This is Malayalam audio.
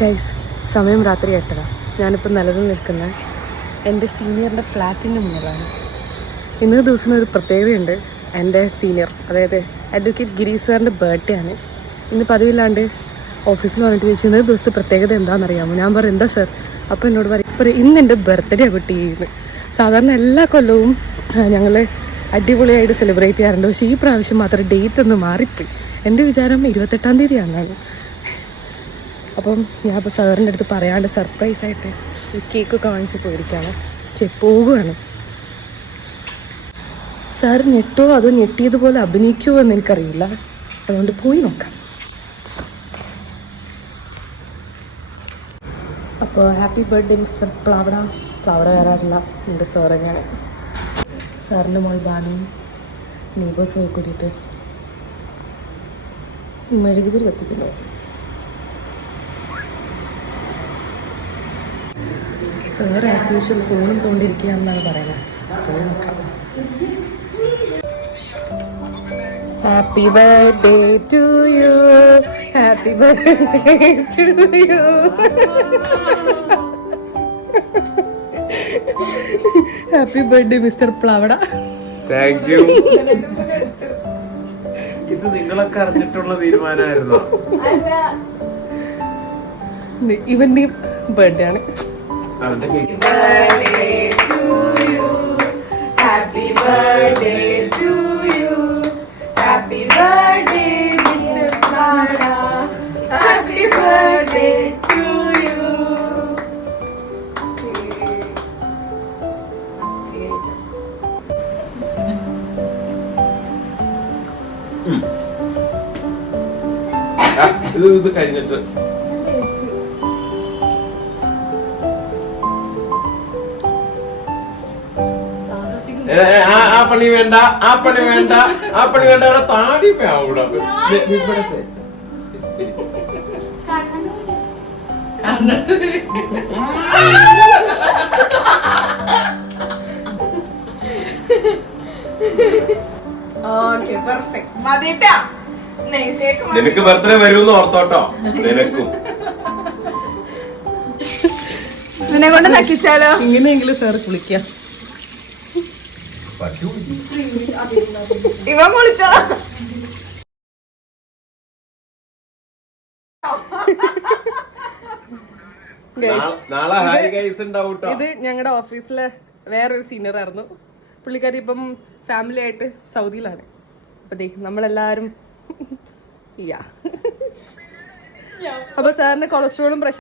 ഗൈസ്, സമയം രാത്രി 8:30. ഞാനിപ്പോൾ നിലവിൽ നിൽക്കുന്നത് എൻ്റെ സീനിയറിൻ്റെ ഫ്ലാറ്റിൻ്റെ മുന്നിലാണ്. ഇന്നത്തെ ദിവസം ഒരു പ്രത്യേകതയുണ്ട്. എൻ്റെ സീനിയർ, അതായത് അഡ്വക്കേറ്റ് ഗിരീഷ് സാറിൻ്റെ ബർത്ത്ഡേ ആണ്. ഇന്ന് പതിവില്ലാണ്ട് ഓഫീസിൽ വന്നിട്ട് ചോദിച്ചു ഇന്നത്തെ ദിവസത്തെ പ്രത്യേകത എന്താണെന്നറിയാമോ? ഞാൻ പറയും എന്താ സാർ? അപ്പോൾ എന്നോട് പറയും ഇന്ന് എൻ്റെ ബർത്ത്ഡേ കുട്ടി ചെയ്യുന്നത്. സാധാരണ എല്ലാ കൊല്ലവും ഞങ്ങൾ അടിപൊളിയായിട്ട് സെലിബ്രേറ്റ് ചെയ്യാറുണ്ട്. പക്ഷേ ഈ പ്രാവശ്യം മാത്രം ഡേറ്റ് ഒന്ന് മാറിപ്പോയി. എൻ്റെ വിചാരം 28-ാം തീയതി ആണെന്നാണ്. അപ്പം ഞാൻ ഇപ്പോൾ സാറിൻ്റെ അടുത്ത് പറയാണ്ട് സർപ്രൈസായിട്ട് ഈ കേക്കൊക്കെ വാങ്ങിച്ച് പോയിരിക്കുകയാണ്. പോവുകയാണ്. സാർ ഞെട്ടോ അതോ ഞെട്ടിയതുപോലെ അഭിനയിക്കുമോ എന്ന് എനിക്കറിയില്ല. അതുകൊണ്ട് പോയി നോക്കാം. അപ്പോൾ ഹാപ്പി ബർത്ത്ഡേ മിസ്റ്റർ പ്ലാവട. പ്ലാവട വരാറില്ല, എൻ്റെ സാർ തന്നെയാണ്. സാറിൻ്റെ മോൾ ബാനുവും നെയ്ബേഴ്സും കൂടിയിട്ട് മെഴുകുതിരി കത്തിക്കുന്നു. സാർ ആസ് യൂഷ്വൽ ഫോണും തോണ്ടിരിക്കുകയാണെന്നാണ് പറയുന്നത്. പോയി നോക്കാം. Happy birthday to you, happy birthday to you, happy birthday mister Plavada. Thank you. ഇത് നിങ്ങളൊക്കെ അറിഞ്ഞിട്ടുള്ള തീരുമാനമായിരുന്നോ? ഇവന്റെ ബർത്ത്ഡേ ആണ്. ഇത് കഴിഞ്ഞിട്ട് ആ പണി വേണ്ട, ആ പണി വേണ്ട, ആ പണി വേണ്ട. അവിടെ താടി ഇവിടെ നിനക്ക് ബർത്ത്ഡേ വരുമെന്ന് ഓർത്തോട്ടോ. നിനക്കും ഇതിനെ കൊണ്ട് നക്കിച്ചാലോ? ഇങ്ങനെയെങ്കിലും സാർ കുളിക്കാം. ഇവ കുളിച്ചോ? ഇത് ഞങ്ങളുടെ ഓഫീസിലെ വേറൊരു സീനിയർ ആയിരുന്നു. പുള്ളിക്കാരി ഇപ്പം ഫാമിലി ആയിട്ട് സൗദിയിലാണ്. അപ്പൊ നമ്മളെല്ലാരും അപ്പൊ സാറിന് കൊളസ്ട്രോളും പ്രഷർ